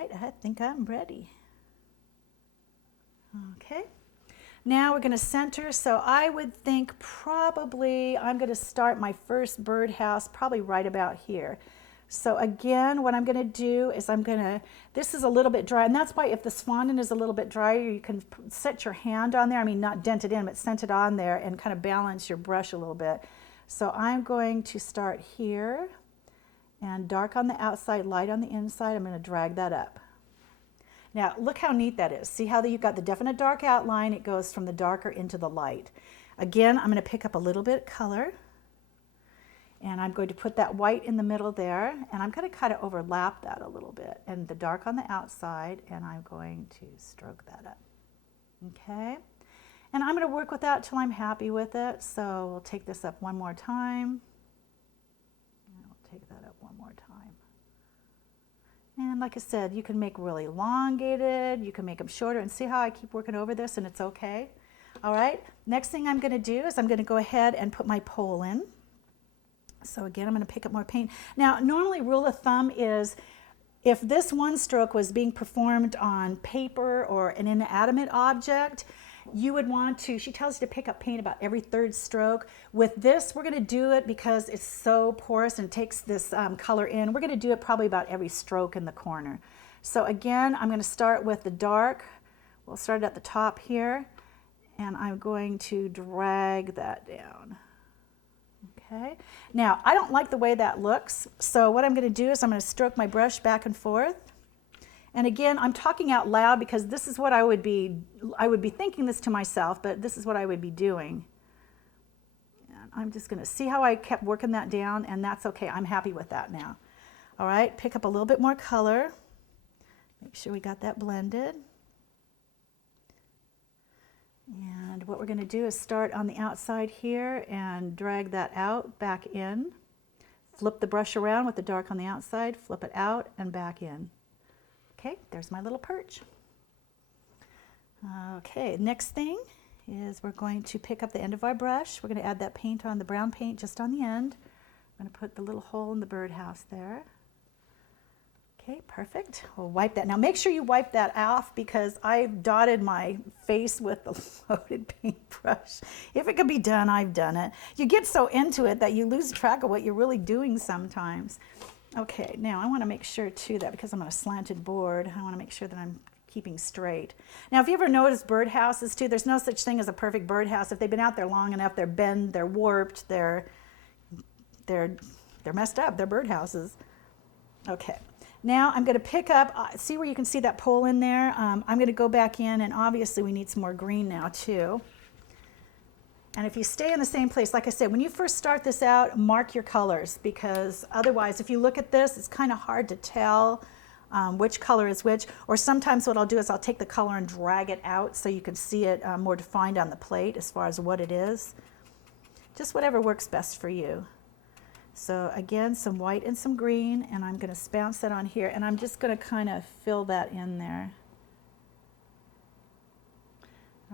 right, I think I'm ready. Okay, now we're going to center, so I would think probably I'm going to start my first birdhouse probably right about here. So again, what I'm going to do is this is a little bit dry, and that's why if this fondant is a little bit drier, you can set your hand on there. I mean, not dent it in, but set it on there and kind of balance your brush a little bit. So I'm going to start here and dark on the outside, light on the inside. I'm going to drag that up. Now, look how neat that is. See how you've got the definite dark outline? It goes from the darker into the light. Again, I'm going to pick up a little bit of color. And I'm going to put that white in the middle there, and I'm going to kind of overlap that a little bit, and the dark on the outside, and I'm going to stroke that up. Okay? And I'm going to work with that till I'm happy with it, so we'll take this up one more time. And we'll take that up one more time. And like I said, you can make really elongated, you can make them shorter, and see how I keep working over this, and it's okay? All right? Next thing I'm going to do is I'm going to go ahead and put my pole in. So again, I'm going to pick up more paint. Now, normally rule of thumb is if this one stroke was being performed on paper or an inanimate object, you would want to, she tells you to pick up paint about every third stroke. With this, we're going to do it because it's so porous and takes this color in. We're going to do it probably about every stroke in the corner. So again, I'm going to start with the dark. We'll start at the top here, and I'm going to drag that down. Okay. Now, I don't like the way that looks, so what I'm going to do is I'm going to stroke my brush back and forth. And again, I'm talking out loud because this is what I would be thinking this to myself, but this is what I would be doing. And I'm just going to see how I kept working that down, and that's okay. I'm happy with that now. All right, pick up a little bit more color. Make sure we got that blended. And what we're going to do is start on the outside here and drag that out, back in. Flip the brush around with the dark on the outside, flip it out and back in. Okay, there's my little perch. Okay, next thing is we're going to pick up the end of our brush. We're going to add that paint on, the brown paint just on the end. I'm going to put the little hole in the birdhouse there. Okay, perfect. We'll wipe that. Now make sure you wipe that off because I've dotted my face with the loaded paintbrush. If it could be done, I've done it. You get so into it that you lose track of what you're really doing sometimes. Okay, now I want to make sure too that because I'm on a slanted board, I want to make sure that I'm keeping straight. Now if you ever notice birdhouses too, there's no such thing as a perfect birdhouse. If they've been out there long enough, they're bent, they're warped, they're messed up, they're birdhouses. Okay. Now I'm going to pick up, see where you can see that pole in there? I'm going to go back in, and obviously we need some more green now too. And if you stay in the same place, like I said, when you first start this out, mark your colors, because otherwise if you look at this, it's kind of hard to tell which color is which. Or sometimes what I'll do is I'll take the color and drag it out so you can see it more defined on the plate as far as what it is. Just whatever works best for you. So again, some white and some green, and I'm going to bounce that on here, and I'm just going to kind of fill that in there.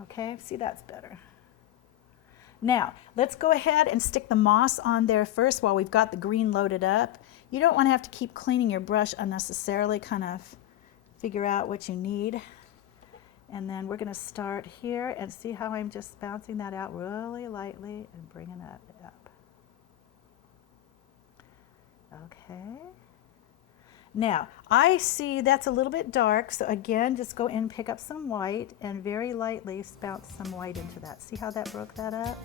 Okay, see, that's better. Now, let's go ahead and stick the moss on there first while we've got the green loaded up. You don't want to have to keep cleaning your brush unnecessarily, kind of figure out what you need. And then we're going to start here and see how I'm just bouncing that out really lightly and bringing that up. Okay. Now, I see that's a little bit dark, so again, just go in, and pick up some white, and very lightly bounce some white into that. See how that broke that up?